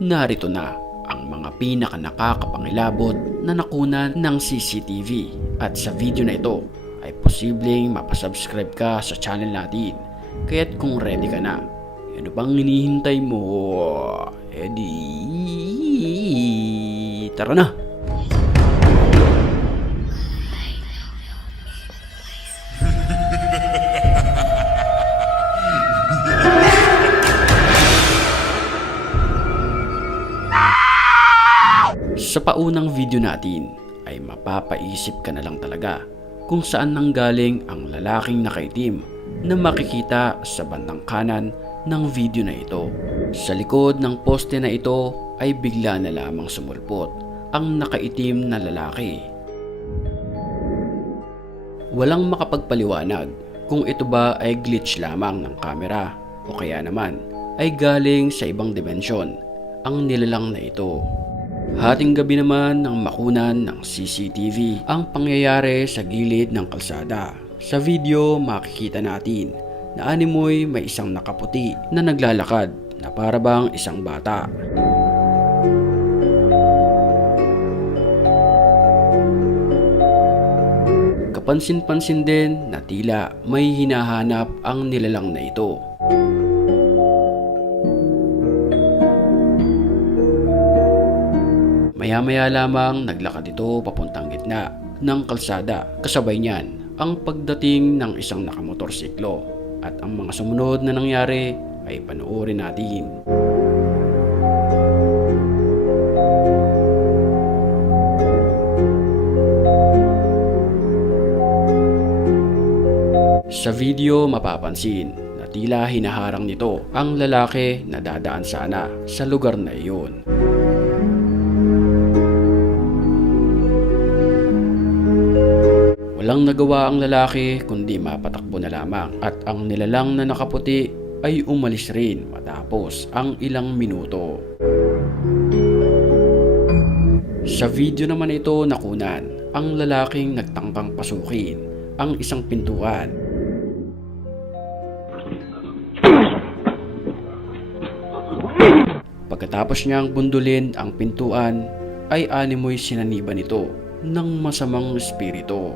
Narito na ang mga nakakapangilabot na nakunan ng CCTV at sa video na ito ay posibleng mapasubscribe ka sa channel natin. Kaya't kung ready ka na, ano bang hinihintay mo? Tara na! Sa paunang video natin ay mapapaisip ka na lang talaga kung saan nanggaling ang lalaking nakaitim na makikita sa bandang kanan ng video na ito. Sa likod ng poste na ito ay bigla na lamang sumulpot ang nakaitim na lalaki. Walang makapagpaliwanag kung ito ba ay glitch lamang ng kamera o kaya naman ay galing sa ibang dimensyon ang nilalang na ito. Hating gabi naman nang makunan ng CCTV ang pangyayari sa gilid ng kalsada. Sa video makikita natin na animoy may isang nakaputi na naglalakad na para bang isang bata. Kapansin-pansin din na tila may hinahanap ang nilalang na ito. Maya-maya lamang naglakad ito papuntang gitna ng kalsada. Kasabay niyan ang pagdating ng isang nakamotorsiklo at ang mga sumunod na nangyari ay panoorin natin. Sa video mapapansin na tila hinaharang nito ang lalaki na dadaan sana sa lugar na iyon. Walang nagawa ang lalaki kundi mapatakbo na lamang at ang nilalang na nakaputi ay umalis rin matapos ang ilang minuto. Sa video naman ito nakunan ang lalaking nagtangkang pasukin ang isang pintuan. Pagkatapos niyang bundulin ang pintuan ay animoy sinaniban ito ng masamang espiritu.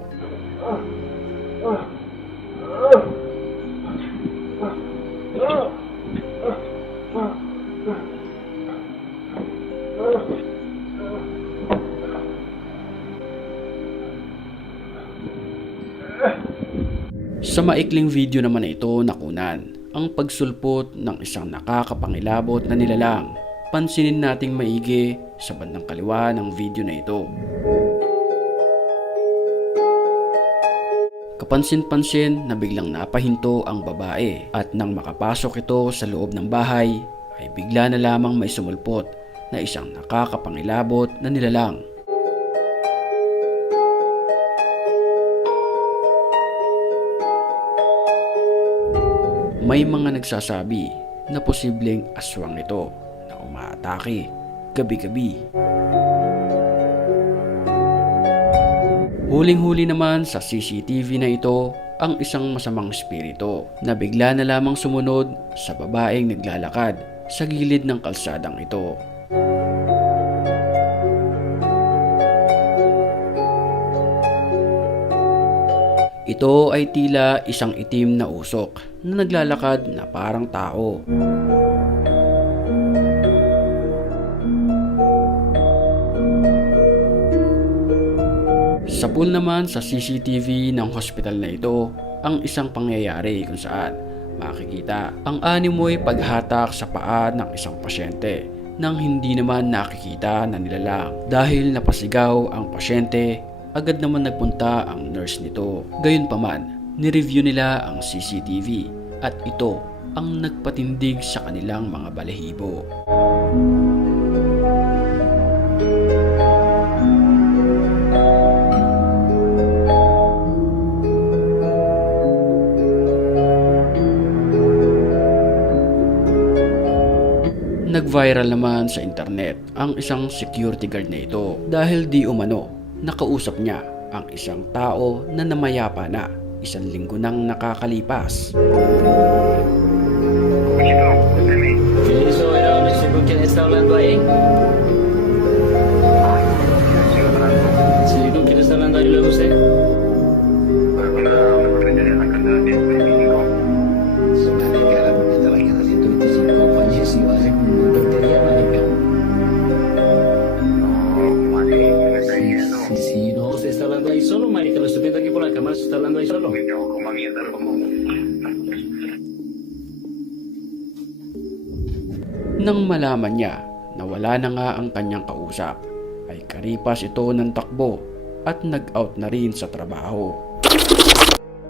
Sa maikling video naman ito nakunan ang pagsulpot ng isang nakakapangilabot na nilalang. Pansinin nating maigi sa bandang kaliwa ng video na ito. Kapansin-pansin na biglang napahinto ang babae at nang makapasok ito sa loob ng bahay ay bigla na lamang may sumulpot na isang nakakapangilabot na nilalang. May mga nagsasabi na posibleng aswang ito na umaatake gabi-gabi. Huling-huli naman sa CCTV na ito ang isang masamang espiritu na bigla na lamang sumunod sa babaeng naglalakad sa gilid ng kalsadang ito. Ito ay tila isang itim na usok na naglalakad na parang tao. Sa pool naman sa CCTV ng hospital na ito ang isang pangyayari kung saan makikita ang animoy paghatak sa paa ng isang pasyente nang hindi naman nakikita na nilalang. Dahil napasigaw ang pasyente, agad naman nagpunta ang nurse nito. Gayunpaman, nireview nila ang CCTV at ito ang nagpatindig sa kanilang mga balahibo. Nag-viral naman sa internet ang isang security guard na ito dahil di umano nakausap niya ang isang tao na namayapa na 1 linggo nang nakakalipas. Okay, so, Mr. Gutierrez, está hablando ahí? Sí, ¿con quién está hablando ahí luego usted? Sí, no, usted está hablando ahí solo, marica, lo estoy viendo aquí por la cámara, usted está hablando ahí solo. Nang malaman niya na wala na nga ang kanyang kausap, ay karipas ito ng takbo at nag-out na rin sa trabaho.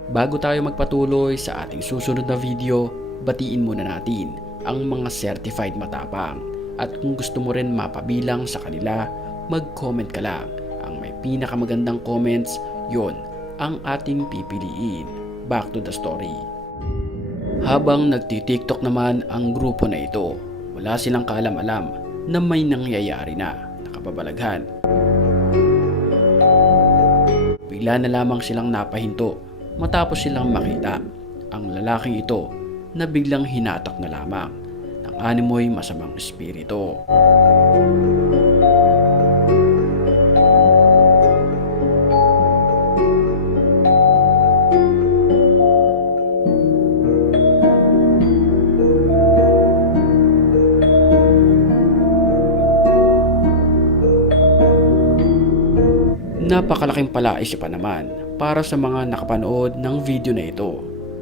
Bago tayo magpatuloy sa ating susunod na video, batiin muna natin ang mga certified matapang. At kung gusto mo rin mapabilang sa kanila, mag-comment ka lang. Ang may pinakamagandang comments, yon ang ating pipiliin. Back to the story. Habang nagti-TikTok naman ang grupo na ito, wala silang kaalam-alam na may nangyayari na nakababalaghan. Bigla na lamang silang napahinto matapos silang makita ang lalaking ito na biglang hinatak na lamang ng animoy masamang espiritu. Napakalaking palais pa naman para sa mga nakapanood ng video na ito.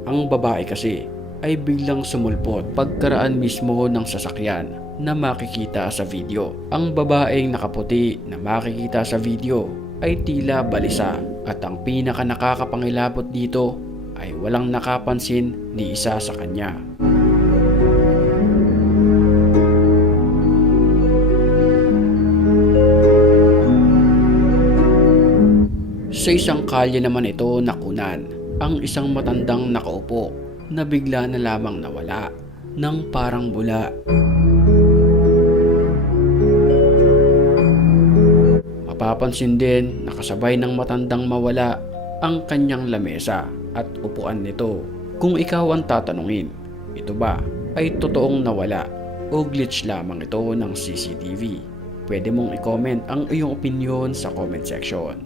Ang babae kasi ay biglang sumulpot pagkaraan mismo ng sasakyan na makikita sa video. Ang babaeng nakaputi na makikita sa video ay tila balisa at ang pinaka nakakapangilabot dito ay walang nakapansin ni isa sa kanya. Sa isang kalye naman ito nakunan ang isang matandang nakaupo na bigla na lamang nawala ng parang bula. Mapapansin din na kasabay ng matandang mawala ang kanyang lamesa at upuan nito. Kung ikaw ang tatanungin, ito ba ay totoong nawala o glitch lamang ito ng CCTV? Pwede mong i-comment ang iyong opinion sa comment section.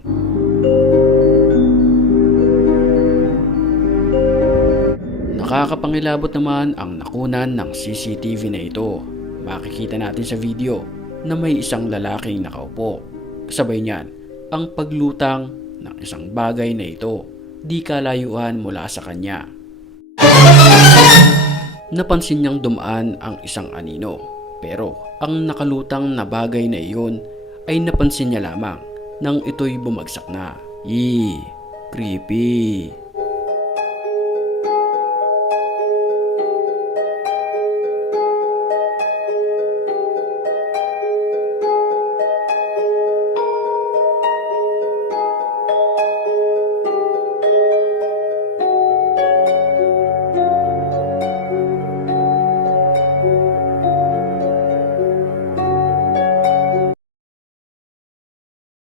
Nakakapangilabot naman ang nakunan ng CCTV na ito. Makikita natin sa video na may isang lalaking nakaupo. Kasabay niyan ang paglutang ng isang bagay na ito di kalayuan mula sa kanya. Napansin niyang dumaan ang isang anino, pero ang nakalutang na bagay na iyon ay napansin niya lamang nang ito'y bumagsak na. Creepy.